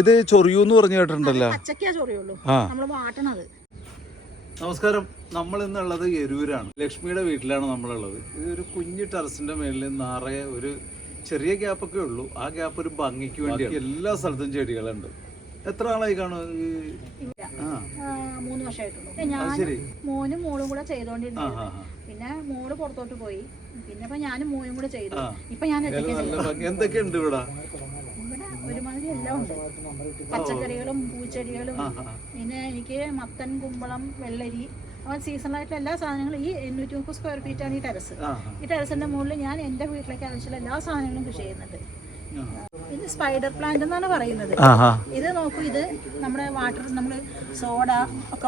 ഇത് ചൊറിയൂന്ന് പറഞ്ഞു കേട്ടിട്ടുണ്ടല്ലോ. നമസ്കാരം. നമ്മൾ ഇന്നുള്ളത് എരൂരാണ്. ലക്ഷ്മിയുടെ വീട്ടിലാണ് നമ്മളുള്ളത്. ഇതൊരു കുഞ്ഞു ടെറസിന്റെ മേളിൽ നിറയെ ഒരു ചെറിയ ഗ്യാപ്പൊക്കെ ഉള്ളൂ. ആ ഗ്യാപ്പ് ഒരു ഭംഗിക്ക് വേണ്ടി എല്ലാ സ്ഥലത്തും ചെടികളുണ്ട്. എത്ര നാളായി കാണും? 3 വർഷമായിട്ടുള്ളൂ. ഞാൻ മോനും മോളും കൂടെ ചെയ്തോണ്ടിരുന്നു. പിന്നെ മോള് പുറത്തോട്ട് പോയി. പിന്നെ ഞാനും മോനും കൂടെ ചെയ്തു. ഇപ്പൊ ഞാൻ എന്തൊക്കെയുണ്ട് ഇവിടെ? ഒരുമാതിരി എല്ലാം ഉണ്ട്. പച്ചക്കറികളും പൂച്ചെടികളും. പിന്നെ എനിക്ക് മത്തൻ, കുമ്പളം, വെള്ളരി, സീസണലായിട്ടുള്ള എല്ലാ സാധനങ്ങളും. ഈ 830 സ്ക്വയർ ഫീറ്റ് ആണ് ഈ ടെറസ്. ഈ ടെറസിന്റെ മുകളിൽ ഞാൻ എന്റെ വീട്ടിലേക്ക് ആവശ്യമുള്ള എല്ലാ സാധനങ്ങളും കൃഷി ചെയ്യുന്നുണ്ട്. ഇത് സ്പൈഡർ പ്ലാന്റ് എന്നാണ് പറയുന്നത്. ഇത് നോക്കൂ, ഇത് നമ്മുടെ വാട്ടർ, നമ്മള് സോഡ ഒക്കെ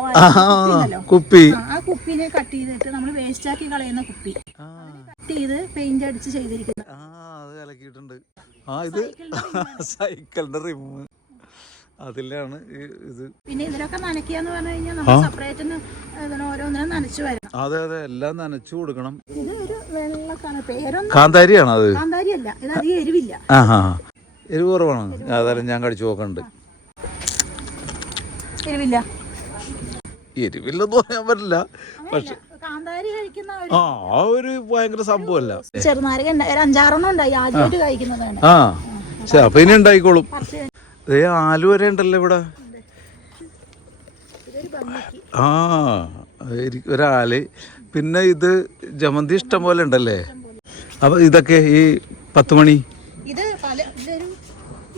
കുപ്പി, ആ കുപ്പിനെ കട്ട് ചെയ്തിട്ട് നമ്മൾ വേസ്റ്റ് ആക്കി കളയുന്ന കുപ്പി കട്ട് ചെയ്ത് പെയിന്റ് അടിച്ച് ചെയ്തിരിക്കുന്നത്. ഇത് സൈക്കിളിന്റെ റിമ് അതിലാണ് ഇത്. പിന്നെ ഇതിലൊക്കെ നനയ്ക്കാന്ന് പറഞ്ഞു കഴിഞ്ഞാൽ നമ്മൾ സെപ്പറേറ്റ് ഓരോന്നിനും നനച്ചു വരണം. അതെ അതെ, എല്ലാം നനച്ചു കൊടുക്കണം. ഇത് ഒരു വെള്ളക്കാണ്, പേരൊന്നും കാന്താരിയാണ്. അത് കാന്താരി അല്ല, ഇത് അധികം എരിവില്ല. എരിവ് കുറവാണ്. അതായത് ഞാൻ കടിച്ചു നോക്കണ്ട്. എരിവില്ലെന്ന് പറയാൻ പറ്റില്ല. പക്ഷെ കാന്താരി കഴിക്കുന്ന ആ ഒരു ഭയങ്കര സംഭവമല്ല. ചെറുനാരക 5-6 ഉണ്ടായി ആദ്യമായിട്ട് കഴിക്കുന്നതാണ്. അപ്പൊ ഇനി ഉണ്ടായിക്കോളും. ആലു വരെ ഉണ്ടല്ലോ ഇവിടെ. ഒരാല്. പിന്നെ ഇത് ജമന്തി ഇഷ്ടം പോലെ ഉണ്ടല്ലേ. അപ്പൊ ഇതൊക്കെ ഈ 10 മണി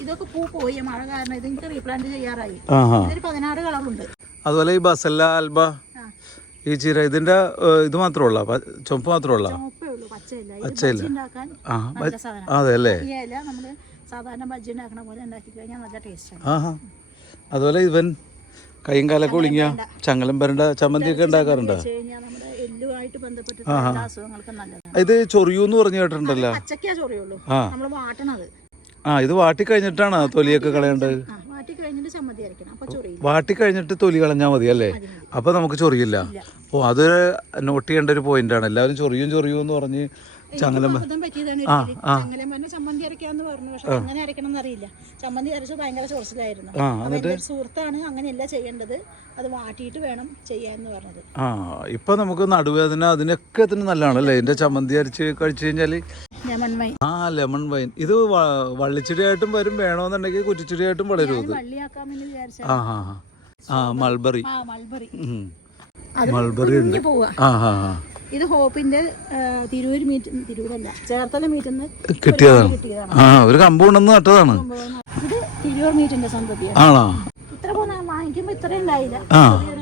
ഇതൊക്കെ പൂ പോയി മഴ കാരണം. ഇത് എനിക്ക് റീപ്ലാന്റ് ചെയ്യാറായി. 16 കളറുണ്ട്. അതുപോലെ ഈ ബസല്ല, ആൽബ, ഈ ചീര, ഇതിന്റെ ഇത് മാത്രമുള്ള ചുവപ്പ് മാത്രമുള്ള പച്ചയില്ല. അതെ അല്ലേ. സാധാരണ ബജ്ജി ഉണ്ടാക്കണ പോലെ ഉണ്ടാക്കി കഴിഞ്ഞാൽ നല്ല ടേസ്റ്റാണ്. അതുപോലെ ഇവൻ കൈയും കാലൊക്കെ ഒളിങ്ങിയ ചങ്ങലം വരണ്ട ചമ്മന്തി ഒക്കെ ഉണ്ടാക്കാറുണ്ട്. എല്ലുമായിട്ട് ബന്ധപ്പെട്ട് അസുഖങ്ങൾക്ക് നല്ലതാണ്. ഇത് ചൊറിയൂന്ന് പറഞ്ഞു കേട്ടിട്ടുണ്ടല്ലോ. പച്ചക്കാ ചൊറിയുള്ളൂ, നമ്മൾ വാട്ടണത്. ഇത് വാട്ടി കഴിഞ്ഞിട്ടാണ് തൊലിയൊക്കെ കളയേണ്ടത്. വാട്ടി കഴിഞ്ഞിട്ട് തൊലി കളഞ്ഞാൽ മതി അല്ലേ? അപ്പൊ നമുക്ക് ചൊറിയില്ല. അത് നോട്ട് ചെയ്യേണ്ട ഒരു പോയിന്റ് ആണ്. എല്ലാവരും ചൊറിയും എന്ന് പറഞ്ഞ് ചങ്ങലം ചമ്മന്തി അരക്കാന്ന് പറഞ്ഞു. പക്ഷെ അങ്ങനെ അരക്കണം എന്നറിയില്ല. ചമ്മന്തി അരച്ച് ഭയങ്കര ചൊറിച്ചിലായിരുന്നു. സുഹൃത്താണ് അങ്ങനെയല്ല ചെയ്യേണ്ടത്, അത് വാട്ടിയിട്ട് വേണം ചെയ്യാന്ന് പറഞ്ഞത്. ഇപ്പൊ നമുക്ക് നടുവേദന അതിനൊക്കെ നല്ലതാണ് അല്ലേ ഇതിന്റെ ചമ്മന്തി അരച്ച് കഴിച്ചു കഴിഞ്ഞാല്. Lemon wine. ഇത് വള്ളിച്ചെടിയായിട്ടും വരും, വേണമെന്നുണ്ടെങ്കിൽ കുറ്റിച്ചെടിയായിട്ടും വളരും. മൾബറി ഉണ്ട്. ഇത് ഹോപ്പിന്റെ തിരൂരല്ല ചേർത്തല മീറ്റിന്ന് കിട്ടിയതാണ്. ഒരു കമ്പൗണ്ടെന്ന് നട്ടതാണ്. ഇത് തിരൂർ മീറ്റിന്റെ സന്തതിയാണ്. ആണോ? ഇത്ര വാങ്ങിക്കുമ്പോ ഇത്ര ഉണ്ടായില്ല.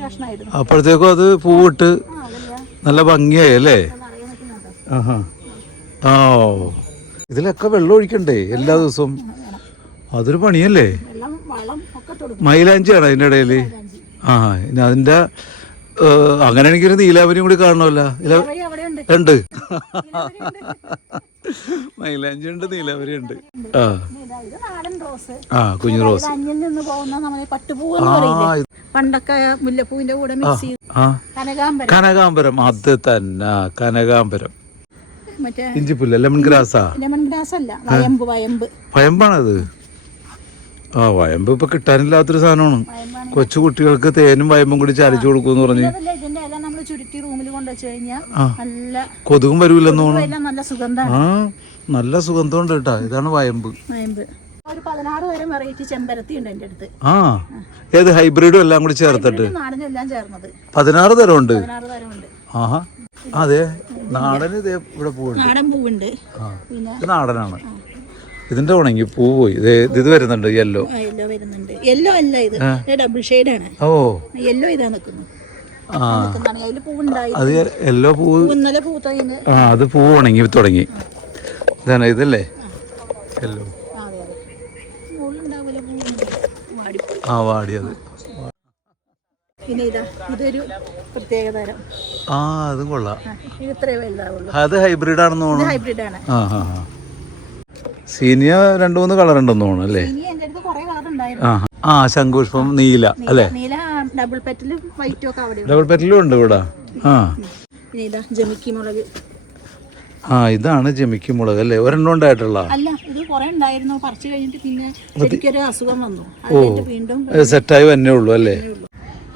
കഷ്ണമായിരുന്നു. അപ്പോഴത്തേക്കും അത് പൂവിട്ട് നല്ല ഭംഗിയായി അല്ലേ? ഇതിലൊക്കെ വെള്ളം ഒഴിക്കണ്ടേ എല്ലാ ദിവസവും? അതൊരു പണിയല്ലേ. മൈലാഞ്ചിയാണ് അതിന്റെ ഇടയില്. ഇനി അതിന്റെ അങ്ങനെയാണെങ്കിൽ നീലാവരിയും കൂടി കാണണമല്ലോ. ഉണ്ട്, മൈലാഞ്ചി ഉണ്ട്, നീലാവരി ഉണ്ട്. കുഞ്ഞു റോസ്. പണ്ടൊക്കെ മുല്ലപ്പൂവിന്റെ കൂടെ മിക്സ് ചെയ്ത് കനകാംബരം. അത് തന്നെ കനകാംബരം. ഇഞ്ചിപ്പുല്ല, ലെമൺ ഗ്രാസാ? ലെമൺ ഗ്രാസ് അല്ല, വയമ്പാണത്. വയമ്പ് ഇപ്പൊ കിട്ടാനില്ലാത്തൊരു സാധനമാണ്. കൊച്ചു കുട്ടികൾക്ക് തേനും വയമ്പും കൂടി ചാലിച്ചു കൊടുക്കൂന്ന് പറഞ്ഞ്. കൊതുകും വരൂലെന്ന് തോന്നുന്നു. നല്ല സുഗന്ധം ഉണ്ട് കേട്ടാ. ഇതാണ് വയമ്പ്. ഒരു 16 തരം വെറൈറ്റി ചെമ്പരത്തി ഉണ്ട് എന്റെ അടുത്ത്. ഏത് ഹൈബ്രിഡും എല്ലാം കൂടി ചേർത്തിട്ട് 16 തരം ഉണ്ട്. അതെ, നാടന് ഇവിടെ പൂവുണ്ട്. നാടൻ പൂവുണ്ട്. ഇത് നാടനാണ്. ഇതിന്റെ ഉണങ്ങി പൂ പോയി. ഇത് വരുന്നുണ്ട് യെല്ലോ. വരുന്നുണ്ട്. യെല്ലോ അല്ല, ഇത് ഡബിൾ ഷെയ്ഡ് ആണ്. യെല്ലോ ഇതാ നിൽക്കുന്നു. അത് യെല്ലോ പൂവ്. ഇന്നലെ പൂത്തതിന് അത് പൂ ഉണങ്ങി തുടങ്ങി. ഇതാണ് ഇതല്ലേ യെല്ലോ. വാടിയത്. പിന്നെ ഇതൊരു പ്രത്യേക തരം. അതും കൊള്ളാം. ഇത്രേ വലുതാവുള്ളൂ. അത് ഹൈബ്രിഡ് ആണെന്ന് തോന്നുന്നു. ഹൈബ്രിഡ് ആണ്. സീനിയ 2-3 കളർ ഉണ്ടെന്ന് തോന്നുന്നു അല്ലേ? ശംഖുപുഷ്പം, നീല അല്ലേ? ഡബിൾ പെറ്റലും വൈറ്റും ഒക്കെ അവിടെ. ഡബിൾ പെറ്റലും ഉണ്ട് ഇവിടെ. ജമിക്കി മുളക്. ആ ഇതാണ് ജിമിക്ക് മുളക് അല്ലേ, ഒരെണ്ണം ഉണ്ടായിട്ടുള്ള അല്ല, ഇത് കുറെ ഉണ്ടായിരുന്നു. പറിച്ചു കഴിഞ്ഞിട്ട് പിന്നെ എനിക്കൊരു അസുഖം വന്നു. അത് കഴിഞ്ഞിട്ട് വീണ്ടും സെറ്റായി വന്നേ ഉള്ളൂ അല്ലേ.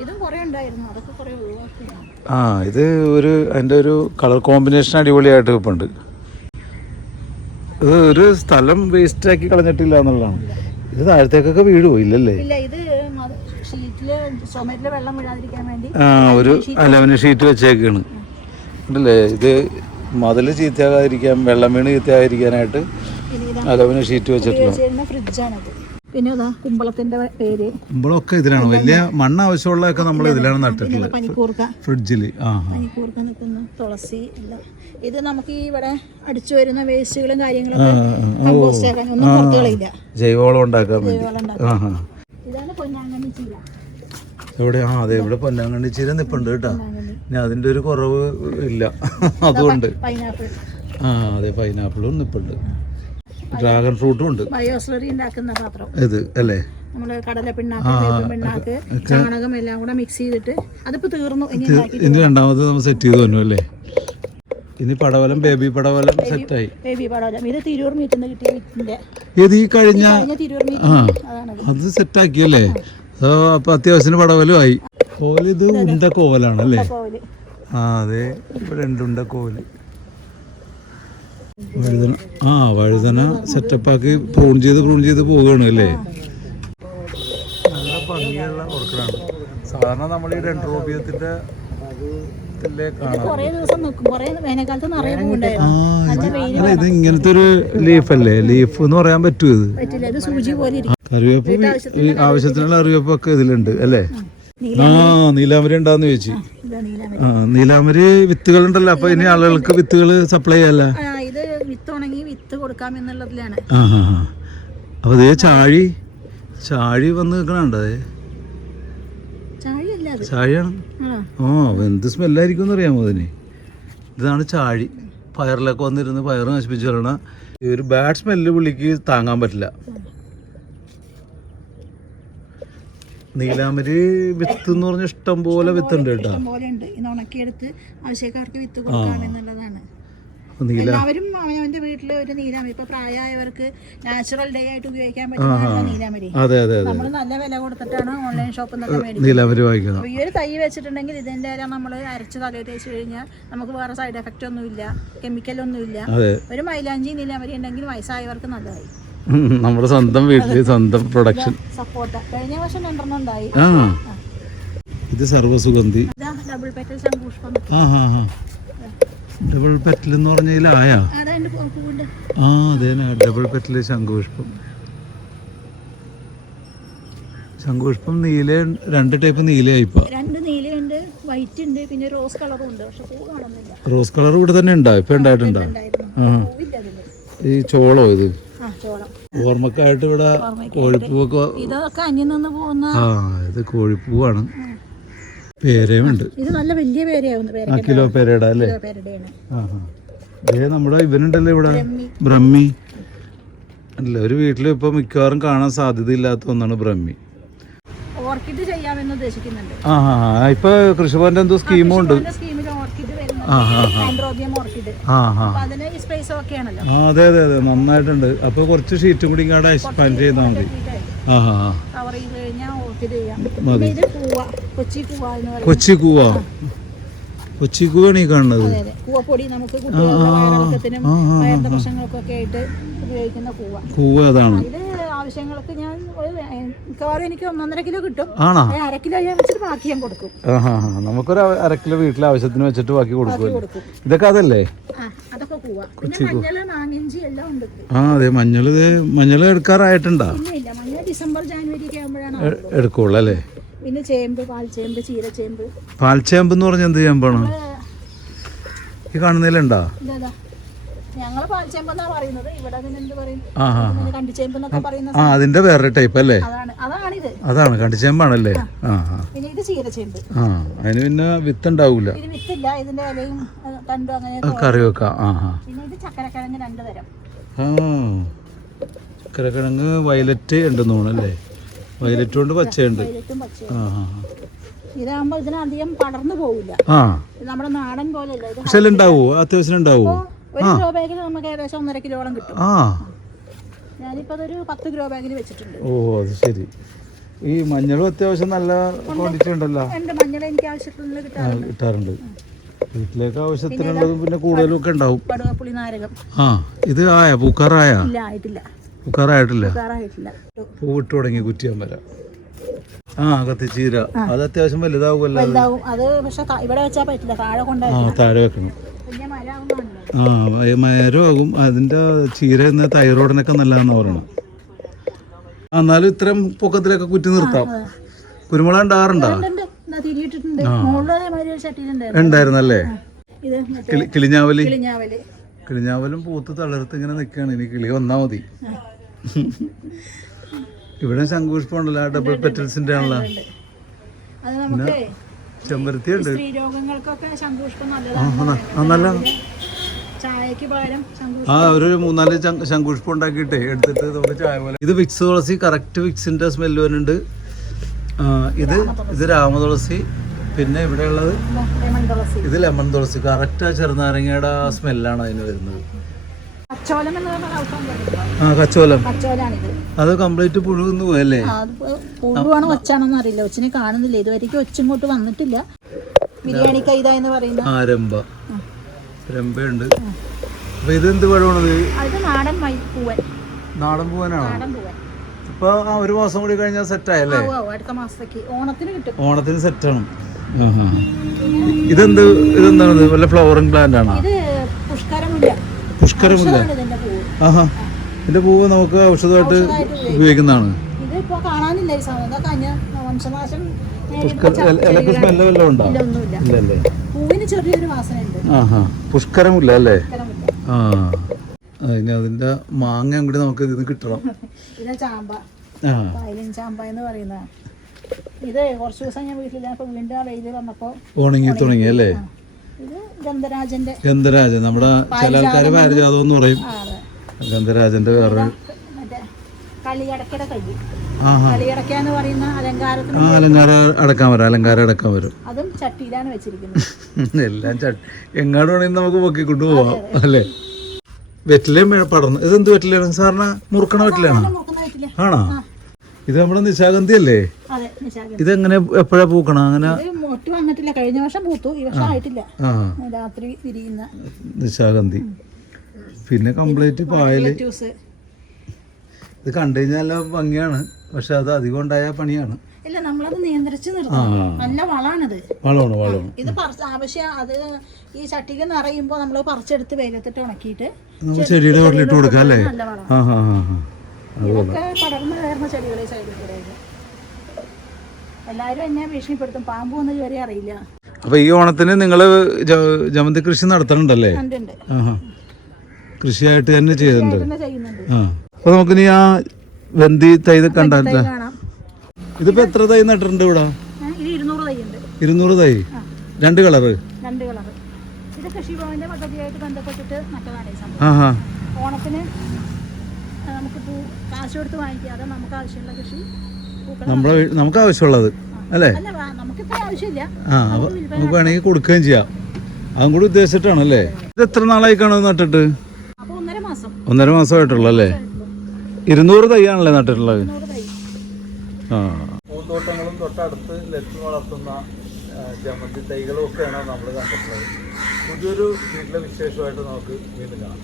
ഇതും കുറെ ഉണ്ടായിരുന്നു, അതൊക്കെ കുറെ ഒഴിവാക്കി. ആ ഇത് അതിൻ്റെ ഒരു കളർ കോമ്പിനേഷൻ അടിപൊളിയായിട്ട് ഇപ്പുണ്ട്. ഇത് ഒരു സ്ഥലം വേസ്റ്റ് ആക്കി കളഞ്ഞിട്ടില്ല എന്നുള്ളതാണ്. ഇത് താഴത്തേക്കൊക്കെ വീട് പോയില്ലല്ലേ. ഇല്ല, ഇത് ഷീറ്റില് ചുമരില് വെള്ളം വീഴാതിരിക്കാൻ വേണ്ടി ഒരു അലവന് ഷീറ്റ് വെച്ചേക്കാണ് ഉണ്ടല്ലേ. ഇത് മതില് ചീത്തയാകാതിരിക്കാൻ, വെള്ളം വീണ് ചീത്തയാകാതിരിക്കാനായിട്ട് അലവന് ഷീറ്റ് വെച്ചിട്ടുള്ള ഫ്രിഡ്ജാണത്. പിന്നെ ഇതാ കുമ്പളത്തിന്റെ പേര്. കുമ്പളമൊക്കെ ഇതിലാണ്, വലിയ മണ്ണ് ആവശ്യമുള്ളതൊക്കെ നമ്മൾ ഇതിലാണ് നട്ടിട്ടുള്ളത്. പനിക്കൂർക്ക, ഫ്രിഡ്ജിൽ പനിക്കൂർക്ക നിൽക്കുന്ന തുളസി എല്ലാം. ഇത് നമുക്ക് ഈ ഇവിടെ അടിച്ചു വരുന്ന വേസ്റ്റുകളും കാര്യങ്ങളൊക്കെ കമ്പോസ്റ്റ് ആക്കാൻ ഒന്നും പുറത്ത് കളയില്ല, ജൈവവളം ഉണ്ടാക്കാൻ വേണ്ടി. ഇതാണ് പൊന്നാങ്കണ്ണി ചീര. എവിടെ? അതെ, ഇവിടെ പൊന്നാങ്കണ്ണി ചീര നിപ്പുണ്ട് കേട്ടോ. ഇനി അതിന്റെ ഒരു കുറവ് ഇല്ല അതുകൊണ്ട്. പൈനാപ്പിൾ. അതെ, പൈനാപ്പിളും നിപ്പുണ്ട്. ഡ്രാഗൺ ഫ്രൂട്ടും ഉണ്ട്. ബയോസ്ലറി ഉണ്ടാക്കുന്ന പാത്രം ഇത് അല്ലേ. നമ്മള് കടല പിണ്ണാക്ക്, പിണ്ണാക്ക്, ചാണകം എല്ലാം കൂടെ മിക്സ് ചെയ്തിട്ട് അതിപ്പോ തീർന്നു. ഇനി രണ്ടാമത് നമ്മൾ സെറ്റ് ചെയ്ത് തന്നു അല്ലേ. ഇനി പടവലം, ബേബി പടവലം സെറ്റായി. ബേബി പടവലം ഇത് തിരൂർ മീറ്റിൽ കിട്ടിയ വിത്തിന്റെ. ഇത് ഈ കഴിഞ്ഞ തിരൂർ മീറ്റ് അത് സെറ്റാക്കിയല്ലേ. അപ്പൊ അത്യാവശ്യത്തിന് പടവലും ആയി. കോല് ഇത് ഉണ്ട കോലാണ് അല്ലേ. അതെ, ഇവിടെ ഉണ്ട കോല്. വഴുതന വഴുതന സെറ്റപ്പാക്കി പ്രൂൺ ചെയ്ത് പോവുകയാണ് അല്ലേ. നല്ല ഭംഗിയുള്ള ഓർക്കിഡാണ്. സാധാരണ നമ്മൾ ഈ ഡെൻഡ്രോബിയത്തിന്റെ ഇത് ഇങ്ങനത്തെ ഒരു ലീഫ് അല്ലേ. ലീഫ് എന്ന് പറയാൻ പറ്റുമോ? ഇത് കറിവേപ്പ്, ആവശ്യത്തിനുള്ള കറിവേപ്പൊക്കെ ഇതിലുണ്ട് അല്ലേ. നീലാമരി ഉണ്ടാന്ന് ചോദിച്ചു. നീലാമരി വിത്തുകളുണ്ടല്ലോ, അപ്പൊ ഇനി ആളുകൾക്ക് വിത്തുകൾ സപ്ലൈ ചെയ്യല്ല. ഇത് വിത്ത് ഉണങ്ങി വിത്ത് കൊടുക്കാം എന്നുള്ളതിലാണ്. അപ്പൊ ഇതേ ചാഴി വന്ന് നിൽക്കണുണ്ടോ? ചാഴിയാണ്. എന്ത് സ്മെല്ലായിരിക്കും എന്നറിയാമോ അതിന്. ഇതാണ് ചാഴി. പയറിലൊക്കെ വന്നിരുന്ന് പയർ നശിപ്പിച്ചു കളയണ ഈ ഒരു ബാഡ് സ്മെല്ല് പുള്ളിക്ക് താങ്ങാൻ പറ്റില്ല. നീലാമരി വിത്ത് എന്ന് പറഞ്ഞ ഇഷ്ടം പോലെ വിത്തുണ്ട് കേട്ടോ. ഉണക്കിയെടുത്ത് ആവശ്യക്കാർക്ക് വിത്ത് കൊടുക്കാമെന്നുള്ളതാണ്. എല്ലാവരും അവനവന്റെ വീട്ടില് ഒരു നീലാമരി, ഇപ്പൊ പ്രായമായവർക്ക് നാച്ചുറൽ ഡേ ആയിട്ട് ഉപയോഗിക്കാൻ പറ്റുന്ന നീലാമരി. നമ്മൾ നല്ല വില കൊടുത്തിട്ടാണ് ഓൺലൈൻ ഷോപ്പിൽ നിന്നൊക്കെ മേടിക്കുന്നത്. ഈ ഒരു തൈ വെച്ചിട്ടുണ്ടെങ്കിൽ ഇതിന്റെ നമ്മൾ അരച്ച് തലയിൽ തേച്ച് കഴിഞ്ഞാൽ നമുക്ക് വേറെ സൈഡ് എഫക്റ്റ് ഒന്നുമില്ല, കെമിക്കലൊന്നുമില്ല. ഒരു മൈലാഞ്ചി നീലാമരി ഉണ്ടെങ്കിൽ വയസ്സായവർക്ക് നല്ലതായി. നമ്മുടെ സ്വന്തം വീട്ടില് സ്വന്തം പ്രൊഡക്ഷൻ. സപ്പോർട്ട കഴിഞ്ഞ വർഷം 2 ഉണ്ടായി. ഇത് സർവ്വസുഗന്ധി. ഡബിൾ പെറ്റൽ ശംഖുപുഷ്പം. ഡബിൾ പെറ്റൽ എന്ന് പറഞ്ഞാൽ ആയാ? അതെ, ഡബിൾ പെറ്റൽ ശംഖുപുഷ്പം. ശംഖുപുഷ്പം നീല, 2 ടൈപ്പ് നീലയായിപ്പോ. 2 നീലയുണ്ട്, വൈറ്റ് ഉണ്ട്, പിന്നെ റോസ് കളറും ഉണ്ട്. പക്ഷെ പൂ കാണുന്നില്ല. റോസ് കളർ ഇവിടെ തന്നെ ഉണ്ടാ, ഇപ്പൊ ഉണ്ടായിട്ടുണ്ടോ? ഈ ചോളോ ഇത് ഓർമ്മക്കായിട്ട് ഇവിടെ കോഴിപ്പൂവൊക്കെ. ഇതൊക്കെ അന്യം നിന്ന് പോകുന്ന. ഇത് കോഴിപ്പൂവാണ്. പേരയുണ്ട്. ഇത് നല്ല വലിയ പേരയാവുന്നു. കിലോ പേരയുടെ അല്ലേ. നമ്മുടെ ഇവനുണ്ടല്ലോ ഇവിടെ, ബ്രഹ്മി അല്ല. ഒരു വീട്ടിൽ ഇപ്പൊ മിക്കവാറും കാണാൻ സാധ്യതയില്ലാത്ത ഒന്നാണ് ബ്രഹ്മി. ഓർക്കിഡ് ചെയ്യാമെന്ന് ഉദ്ദേശിക്കുന്നുണ്ട്. ഇപ്പൊ കൃഷിഭവന്റെ എന്തോ സ്കീമും ഉണ്ട്. അതെ അതെ അതെ, നന്നായിട്ടുണ്ട്. അപ്പൊ കുറച്ച് ഷീറ്റും കൂടി ഇങ്ങോട്ട് എക്സ്പാൻഡ് ചെയ്താൽ മതി. കൊച്ചി കൂവാണ് ഈ കാണുന്നത്. കൂവ അതാണ്. ആവശ്യങ്ങൾക്ക് ഞാൻ മിക്കവാറും എനിക്ക് 1.5 കിലോ കിട്ടും. 1/2 കിലോ ഞാൻ വെച്ചിട്ട് ബാക്കി ഞാൻ കൊടുക്കും. നമുക്കൊരു 1/2 കിലോ വീട്ടിലെ ആവശ്യത്തിന് വെച്ചിട്ട് ബാക്കി കൊടുക്കും. ഇതൊക്കെ അതല്ലേ? അതൊക്കെ കൂവ. പിന്നെ മഞ്ഞള്, മാങ്ങിഞ്ചി എല്ലാം ഉണ്ട്. അതെ, മഞ്ഞള് എടുക്കാറായിട്ടുണ്ടോ? ഇല്ല, മഞ്ഞൾ ഡിസംബർ ജാനുവരി ഒക്കെ ആകുമ്പോഴാണ് എടുക്കുള്ളൂ അല്ലേ. പിന്നെ ചേമ്പ്, പാൽച്ചേമ്പ്, ചീരച്ചേമ്പ്. പാൽച്ചേമ്പ് എന്ന് പറഞ്ഞാൽ എന്ത് ചേമ്പാണ് ഈ കാണുന്നതിലുണ്ടോ? ഞങ്ങള് പാൽച്ചേമ്പെന്നാ പറയുന്നത്. ഇവിടെ കണ്ടിച്ചേമ്പെന്നൊക്കെ പറയുന്നത്. അതിന്റെ വേറെ ടൈപ്പ് അല്ലേ? അതാണ് കണ്ടിച്ചേമ്പാണല്ലേ. പിന്നെ ഇത് ചീരച്ചേമ്പ്. അതിന് പിന്നെ വിത്ത് ഉണ്ടാവൂല. ഇത് വിത്തില്ല, ഇതിന്റെ ഇലയും തണ്ടും അങ്ങനെ കറി വെക്കാം. പിന്നെ ഇത് ചക്കരക്കിഴങ്ങ് 2 തരം. ചക്കരക്കിഴങ്ങ് വയലറ്റ് ഉണ്ടെന്ന് തോന്നുന്നല്ലേ. വയലറ്റും ഉണ്ട്, പച്ചയുണ്ട്. ഇതാകുമ്പോ ഇതിനധികം പടർന്നു പോവില്ല. നമ്മുടെ നാടൻ പോലെയല്ല. പക്ഷെ ഉണ്ടാവോ? അത്യാവശ്യം ഉണ്ടാവോ? ഒരു ഗ്രോ ബാഗിൽ നമുക്ക് ഏകദേശം 1.5 കിലോളം കിട്ടും. ആ ഞാനിപ്പോൾ അതൊരു 10 ഗ്രോ ബാഗിൽ വെച്ചിട്ടുണ്ട്. ഓ അത് ശരി. ഈ മഞ്ഞളും അത്യാവശ്യം നല്ല ക്വാണ്ടിറ്റി ഉണ്ടല്ലോ. എൻ്റെ മഞ്ഞൾ എനിക്ക് ആവശ്യത്തിനുള്ള കിട്ടാറുണ്ട്. വീട്ടിലേക്ക് ആവശ്യത്തിനുള്ളതും പിന്നെ കൂടുതലും ഒക്കെ ഉണ്ടാവും. കടുവപ്പുളി നാരകം. ആ ഇത് ആയാ പൂക്കാറായാ? ഇല്ല, ആയിട്ടില്ല. പൂക്കാറായിട്ടില്ല. പൂക്കാറായിട്ടില്ല. പൂവിട്ട് തുടങ്ങി കുറ്റിയാൻ വരാം. ആ കത്തിച്ചീര അത് അത്യാവശ്യം വലുതാവുമല്ലോ. വലുതാവും. അത് പക്ഷെ ഇവിടെ വെച്ചാൽ പറ്റില്ല, താഴെ കൊണ്ടുപോയി താഴെ വെക്കണം. വലിയ മര ആവുന്നതാണല്ലോ. ആ മരമാകും. അതിന്റെ ചീര എന്ന തൈറോയിഡിനൊക്കെ നല്ലതാണെന്ന് പറയണം. എന്നാലും ഇത്രയും പൊക്കത്തിലൊക്കെ കുറ്റി നിർത്താം. കുരുമുളക് ഉണ്ടാകാറുണ്ടോ? ഉണ്ടായിരുന്നല്ലേ. കിളിഞ്ഞാവലി. കിളിഞ്ഞാവലും പൂത്ത് തളർത്ത് ഇങ്ങനെ നിൽക്കുകയാണ്. ഇനി കിളി വന്നാ മതി. ഇവിടെ ശംഖുപുഷ്പം ഉണ്ടല്ലോ, ഡബിൾ പെറ്റൽസിന്റെ ആണല്ലോ. പിന്നെ ചെമ്പരത്തി ഉണ്ട്. നല്ല ഒരു 3-4 ശംഖുപുഷ്പം ഉണ്ടാക്കിയിട്ടേ എടുത്തിട്ട് നമുക്ക് ചായ പോലെ. ഇത് വിക്സ് തുളസി, കറക്റ്റ് വിക്സിന്റെ സ്മെല്ല് വരുന്നുണ്ട്. ഇത് രാമതുളസി. പിന്നെ ഇവിടെ ഉള്ളത് ഇത് ലെമൺ തുളസി. കറക്റ്റ് ആ ചെറുനാരങ്ങയുടെ ആ സ്മെല്ലാണ് അതിന് വരുന്നത്. ആ കച്ചോലം. അത് കംപ്ലീറ്റ് പുഴുന്ന് പോയല്ലേ? പുഴുവാണോ ഒച്ചാണെന്ന് അറിയില്ല. ഒച്ചിനെ കാണുന്നില്ല. ഇതുവരെയ്ക്ക് ഒച്ചിങ്ങോട്ട് വന്നിട്ടില്ല. ബിരിയാണി കൈത എന്ന് പറയുന്ന രമ്പയുണ്ട്. അപ്പൊ ഇതെന്ത് പഴമാണത്? നാടൻ പൂവനാണോ? ഇപ്പൊ ഒരു മാസം കൂടി കഴിഞ്ഞാൽ സെറ്റ് ആയല്ലേ? അടുത്ത മാസത്തേക്ക് ഓണത്തിന് കിട്ടും. ഓണത്തിന് സെറ്റാണ്. ഇതെന്താണ്? വല്ല ഫ്ലവറിംഗ് പ്ലാന്റ് ആണോ? ഇത് പുഷ്കരമുല്ല. പുഷ്കരമുല്ല. ആഹാ. ഇതിന്റെ പൂവ് നമുക്ക് ഔഷധമായിട്ട് ഉപയോഗിക്കുന്നതാണ്. ഇതിപ്പോ കാണാനില്ല ഈ സാധനം. വംശനാശം ഇലക്ക് സ്മെല്ല് വല്ലതും ഉണ്ടോ? ഇല്ലല്ലേ. പൂവിന് ചെറിയൊരു വാസനയുണ്ട്. ആഹാ. പുഷ്കരമില്ല അല്ലേ? ആ ഇനി അതിന്റെ മാങ്ങ കൂടി നമുക്ക് ഇതിന് കിട്ടണം. ഇത് ചാമ്പ. ചാമ്പ എന്ന് പറയുന്ന ഇത് കുറച്ച് ദിവസം ഞാൻ വീട്ടിൽ വീണ്ടും ആ വെയിൽ വന്നപ്പോ ഉണങ്ങി തുടങ്ങി അല്ലേ? ഇത് ഗന്ധരാജൻ. നമ്മുടെ ചില ആൾക്കാർ പാരിജാതം എന്ന് പറയും. ഗന്ധരാജന്റെ വേറെ കളിയടക്കയുടെ കൈ. അലങ്കാരം അടക്കാൻ വരും. അതും ചട്ടിയിലാണ് വെച്ചിരിക്കുന്നത്. എല്ലാം എങ്ങാട് വേണമെങ്കിൽ നമുക്ക് പൊക്കി കൊണ്ടുപോവാം അല്ലേ? വെറ്റിലയും പടർന്ന്. ഇതെന്ത് വെറ്റിലാണ് സാറിന്? മുറുക്കണ വെറ്റിലാണ് ആണോ? ഇത് നമ്മുടെ നിശാഗന്ധി അല്ലേ? ഇതെങ്ങനെ എപ്പോഴാ പൂക്കണം? അങ്ങനെ വന്നിട്ടില്ല. കഴിഞ്ഞ വർഷം പൂത്തു, ഈ വർഷം ആയിട്ടില്ല. രാത്രി വിരിയുന്ന നിശാഗന്ധി. പിന്നെ കംപ്ലീറ്റ് പായല്. ഇത് കണ്ടു കഴിഞ്ഞാൽ നല്ല ഭംഗിയാണ്, പക്ഷെ അത് അധികം ഉണ്ടായ പണിയാണ്. ഇല്ല, നമ്മളത് നിയന്ത്രിച്ച് നിർത്തണം. നല്ല വളമാണിത്. വളമാണ്. ഇത് ആവശ്യം അത് ഈ ചട്ടിയിൽ നിറയുമ്പോൾ നമ്മൾ പറിച്ചെടുത്ത് വെയിലത്തിട്ട് ഉണക്കിയിട്ട് ചെടിയുടെ വീട്ടിലിട്ട് കൊടുക്കാം അല്ലേ? ഇതൊക്കെ പടർന്നു കയറുന്ന ചെടികളെ സൈഡിൽ കൂടെ. എല്ലാവരും എന്നെ ഭീഷണിപ്പെടുത്തും, പാമ്പ് വന്ന് കയറി അറിയില്ല. അപ്പൊ ഈ ഓണത്തിന് നിങ്ങള് ജമന്തി കൃഷി നടത്തണുണ്ടല്ലേ? കൃഷിയായിട്ട് തന്നെ ചെയ്യുന്നുണ്ട്. അപ്പൊ നമുക്കിനി ആ വെന്തി തൈ കണ്ടാൽ ഇതിപ്പോ എത്ര തൈ നട്ടിട്ടുണ്ട് ഇവിടെ? 200 തൈ. 2 കളറ്. ഇത് കൃഷിഭവന്റെ പദ്ധതിയായിട്ട് ബന്ധപ്പെട്ടിട്ട് നട്ടതാണ്. ഓണത്തിന് നമുക്ക് കാശ് കൊടുത്ത് വാങ്ങിക്കാതെ നമുക്ക് ആവശ്യമുള്ള കൃഷി നമുക്ക് ആവശ്യമുള്ളത് അല്ലേ? നമുക്കിപ്പോ ആവശ്യമില്ല. നമുക്ക് വേണമെങ്കിൽ കൊടുക്കുകയും ചെയ്യാം. അതും കൂടി ഉദ്ദേശിച്ചിട്ടാണ് അല്ലേ? ഇത് എത്ര നാളായി കാണുന്നത് നട്ടിട്ട്? 1.5 മാസമായിട്ടുള്ള അല്ലേ? 200 തൈയാണല്ലേ നട്ടിട്ടുള്ളത്? പൂന്തോട്ടങ്ങളും തൊട്ടടുത്ത് ലക്ഷ്മി വളർത്തുന്ന ജമന്തി തൈകളും ഒക്കെയാണ് നമ്മൾ കണ്ടിട്ടുള്ളത്. പുതിയൊരു വീട്ടിലെ വിശേഷമായിട്ട് നമുക്ക് വീണ്ടും കാണാം.